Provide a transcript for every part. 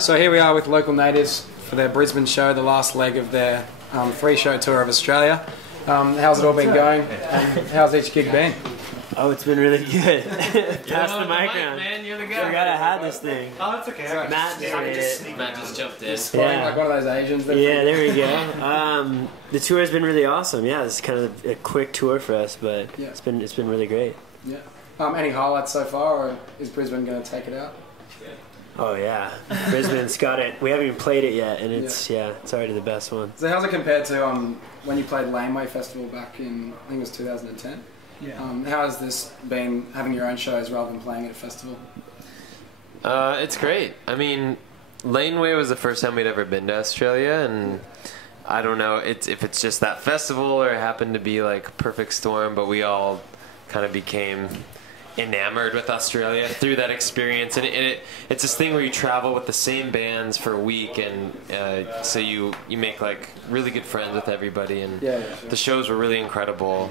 So here we are with Local Natives for their Brisbane show, the last leg of their 3-show tour of Australia. How's it all been going? And how's each gig been? Oh, it's been really good. Pass the mic around. Man, you're the guy. I gotta have this thing. Oh, it's okay. Matt just jumped in. Playing like one of those Asians. Yeah, there we go. The tour has been really awesome. Yeah, it's kind of a quick tour for us, but it's been really great. Yeah. Any highlights so far, or is Brisbane going to take it out? Oh yeah, Brisbane's got it. We haven't even played it yet, and it's it's already the best one. So how's it compared to when you played Laneway Festival back in, I think it was 2010? Yeah. How has this been, having your own shows rather than playing at a festival? It's great. I mean, Laneway was the first time we'd ever been to Australia, and I don't know if it's just that festival or it happened to be like a perfect storm, but we all kind of became enamored with Australia through that experience. And it's this thing where you travel with the same bands for a week, and so you make like really good friends with everybody, and sure. The shows were really incredible.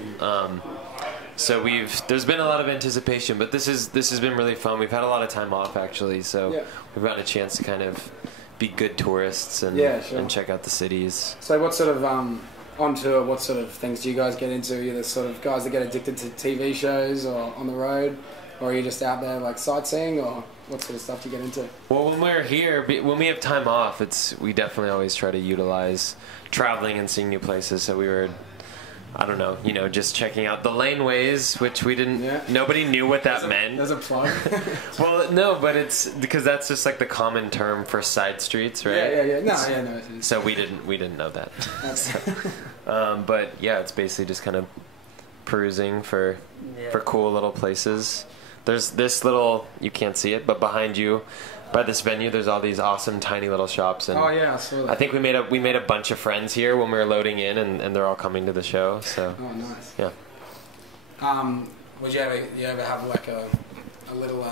So there's been a lot of anticipation, but this has been really fun. We've had a lot of time off actually, so we've gotten a chance to kind of be good tourists and and check out the cities. So what sort of on tour, what sort of things do you guys get into? Are you the sort of guys that get addicted to TV shows or on the road, or are you just out there like sightseeing, or what sort of stuff do you get into? Well, when we're here, when we have time off, we definitely always try to utilize traveling and seeing new places. So we were, I don't know, just checking out the laneways, which we didn't. Nobody knew what that meant. There's a plug. Well, no, but it's because that's just like the common term for side streets, right? Yeah. No. So we didn't know that. But yeah, it's basically just kind of perusing for cool little places. There's this little, you can't see it, but behind you, by this venue, there's all these awesome tiny little shops, and I saw that. I think we made a bunch of friends here when we were loading in, and they're all coming to the show. So nice. Yeah. Would you ever have like a little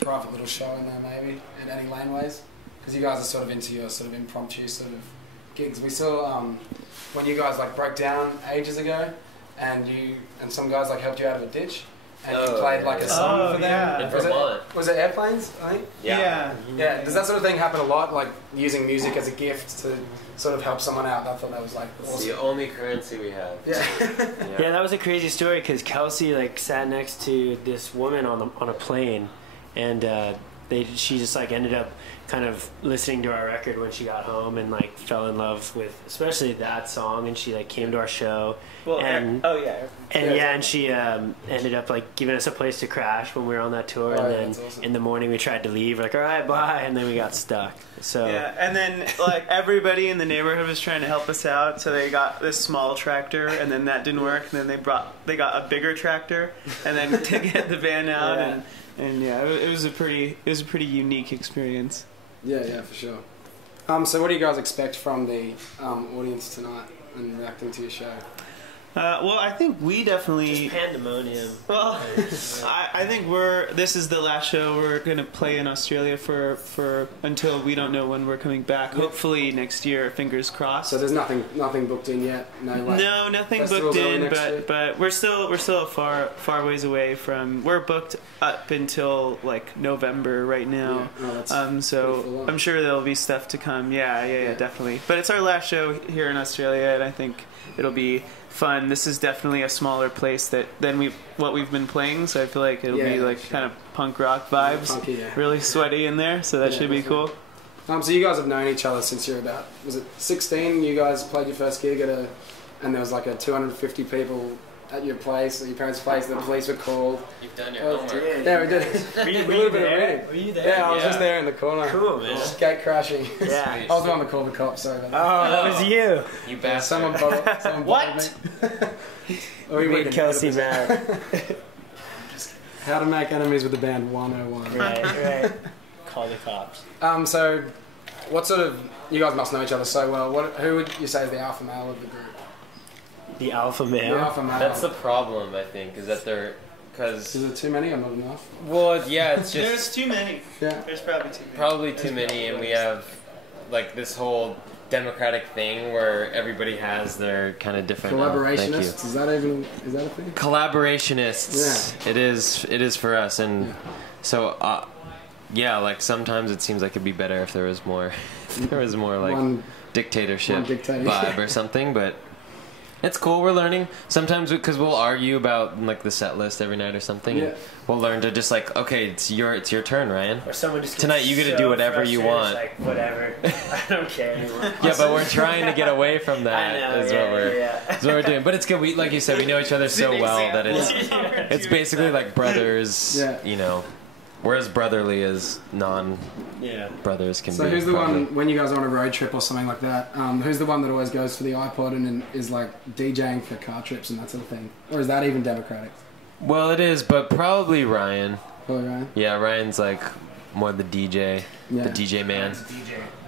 private little show in there maybe in any laneways? Because you guys are sort of into your sort of impromptu sort of gigs. We saw when you guys like broke down ages ago, and some guys like helped you out of a ditch. And you played like a song for them. In Vermont. Was it Airplanes, I think? Yeah. Does that sort of thing happen a lot, like using music as a gift to sort of help someone out? I thought that was like awesome. It's the only currency we have. Yeah, that was a crazy story because Kelsey like sat next to this woman on a plane, and she just like ended up kind of listening to our record when she got home and like fell in love with especially that song, and she like came to our show. Well, and she ended up like giving us a place to crash when we were on that tour, and then awesome. In the morning we tried to leave, like all right, bye, and then we got stuck. So and then like everybody in the neighborhood was trying to help us out, so they got this small tractor, and then that didn't work, and then they got a bigger tractor, and then to get the van out, and it was a pretty unique experience. Yeah, for sure. So what do you guys expect from the audience tonight and reacting to your show? Well, I think we definitely... Just pandemonium. Well, I think this is the last show we're going to play in Australia for until we don't know when we're coming back. Yep. Hopefully next year, fingers crossed. So there's nothing booked in yet? No, nothing booked in, but we're still a far ways away from... We're booked up until like November right now. Yeah. So I'm sure there'll be stuff to come. Yeah, definitely. But it's our last show here in Australia, and I think it'll be fun. This is definitely a smaller place than what we've been playing, so I feel like it'll be like kind of punk rock vibes, punky, really sweaty in there, so that should be cool. So you guys have known each other since you're about, was it 16? You guys played your first gig and there was like 250 people at your place, at your parents' place, and the police were called. You've done your homework. Yeah, we did. Were you there? Yeah, I was just there in the corner. Cool, man. Just gate crashing. Yeah. I was the one to call the cops, sorry about that. Oh, that was you. You bastard. Someone What? We made Kelsey mad. How to make enemies with the band 101. Right. Call the cops. So, what sort of... You guys must know each other so well. Who would you say is the alpha male of the group? The alpha male? The alpha male. That's the problem, I think, is that they're... Is there too many or not enough? Well, yeah, it's just... There's too many. Yeah. There's probably too many. Probably too many, and we have like this whole democratic thing where everybody has their kind of different... Collaborationists? Is that a thing? Collaborationists. Yeah. It is for us, and so yeah, like sometimes it seems like it'd be better if there was more, like one dictatorship dictator. vibe or something, but it's cool. We're learning sometimes because we'll argue about like the set list every night or something. Yeah. We'll learn to just like, okay, it's your turn, Ryan. Or someone just tonight you get to do whatever you want. Like whatever, I don't care anymore. Yeah, but we're trying to get away from that. I know, is what we're doing. But it's good. We, like you said, we know each other so well that it's basically like brothers. Yeah. You know, whereas brotherly is brothers can be. So who's the probably. one when you guys are on a road trip or something like that? Who's the one that always goes for the iPod and is like DJing for car trips and that sort of thing? Or is that even democratic? Well, it is, but probably Ryan. Oh, Ryan. Yeah, Ryan's like more the DJ, the DJ man.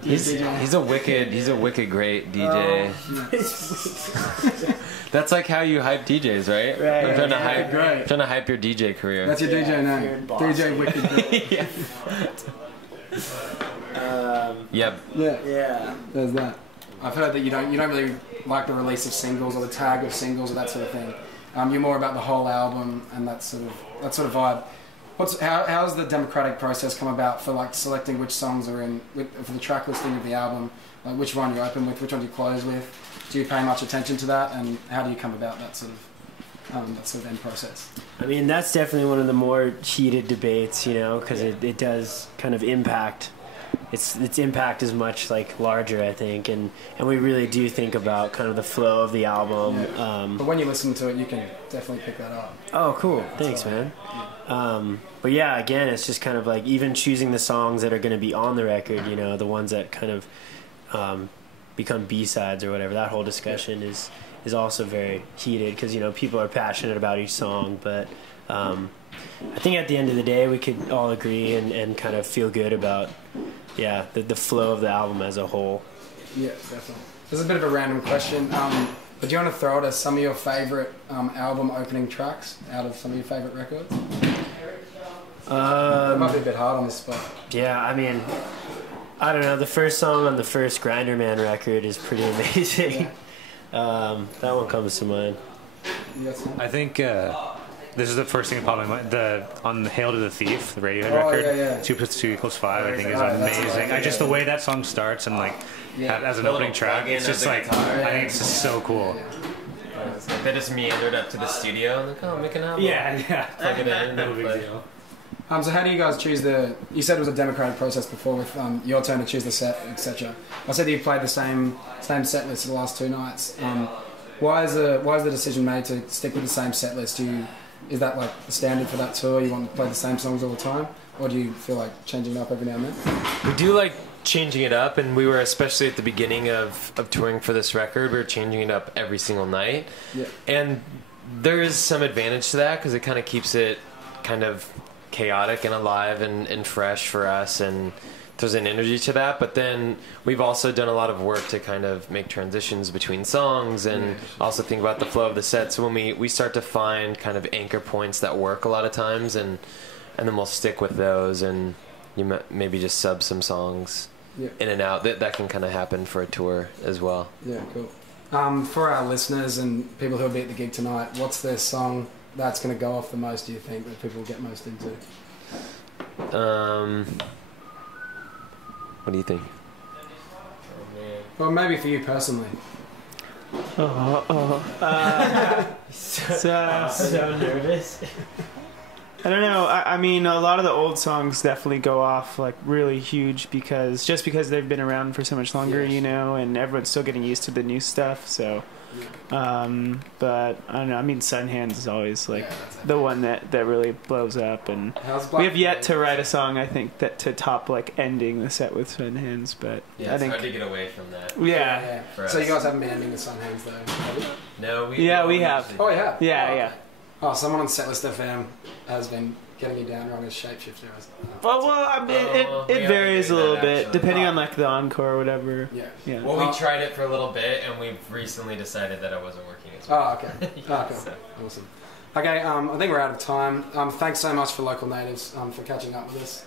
He's a wicked great DJ. That's like how you hype DJs, right? Right. I'm trying to hype your DJ career. That's your DJ name. DJ Wicked Great. Yeah. There's that. I've heard that you don't really like the release of singles or the tag of singles or that sort of thing. You're more about the whole album and that sort of vibe. How's the democratic process come about for like selecting which songs are in for the track listing of the album? Like which one you open with, which one you close with? Do you pay much attention to that, and how do you come about that sort of end process? I mean, that's definitely one of the more heated debates, you know, because it does kind of impact. Its impact is much like larger, I think, and we really do think about kind of the flow of the album. Yeah. But when you listen to it, you can definitely pick that up. Oh, cool! Thanks, man. But yeah, again, it's just kind of like even choosing the songs that are going to be on the record. You know, the ones that kind of become B-sides or whatever. That whole discussion is also very heated because you know people are passionate about each song, but. I think at the end of the day, we could all agree and kind of feel good about, the flow of the album as a whole. Yeah, definitely. This is a bit of a random question, but do you want to throw it as some of your favourite album opening tracks out of some of your favourite records? It might be a bit hard on the spot. Yeah, I mean, I don't know. The first song on the first Grinder Man record is pretty amazing. That one comes to mind. I think... this is the first thing that popped in my mind. On the Hail to the Thief, the Radiohead record, 2 + 2 = 5, I think is amazing. Just the way that song starts and like as an opening track, it's just like I think it's just so cool. They just meandered up to the studio and like, oh, make an album. Plug it in. No big deal. So how do you guys choose you said it was a democratic process before with your turn to choose the set, etc. I said that you played the same set list the last 2 nights. Why is the decision made to stick with the same set list? Is that like the standard for that tour? You want to play the same songs all the time? Or do you feel like changing it up every now and then? We do like changing it up, and we were especially at the beginning of touring for this record, we were changing it up every single night. Yeah. And there is some advantage to that because it kind of keeps it kind of chaotic and alive and fresh for us, and there's an energy to that. But then we've also done a lot of work to kind of make transitions between songs and also think about the flow of the set. So when we start to find kind of anchor points that work a lot of times, and then we'll stick with those, and you maybe just sub some songs in and out. That can kind of happen for a tour as well. Yeah, cool. For our listeners and people who will be at the gig tonight, what's the song that's going to go off the most, do you think, that people will get most into? What do you think? Well, maybe for you personally. So nervous. I don't know. I mean, a lot of the old songs definitely go off like really huge because they've been around for so much longer, you know, and everyone's still getting used to the new stuff. So, but I don't know. I mean, Sun Hands is always like the one that really blows up, and we have yet to write a song, I think, that to top like ending the set with Sun Hands. But I think hard to get away from that. Yeah. So you guys haven't been ending with Sun Hands though, have you? No, we have. Oh, yeah. Yeah. Oh, someone on Setlist FM has been getting me down wrong as Shapeshifter. Well, I mean, it varies a little bit depending on like the encore or whatever. Yeah. Well, we tried it for a little bit, and we've recently decided that it wasn't working as well. Oh, okay. Oh, cool. So. Awesome. Okay, I think we're out of time. Thanks so much for Local Natives for catching up with us.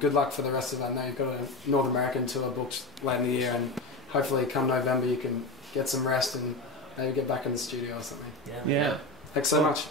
Good luck for the rest of it. I know you've got a North American tour booked late in the year, and hopefully come November you can get some rest and maybe get back in the studio or something. Yeah. Thanks so much.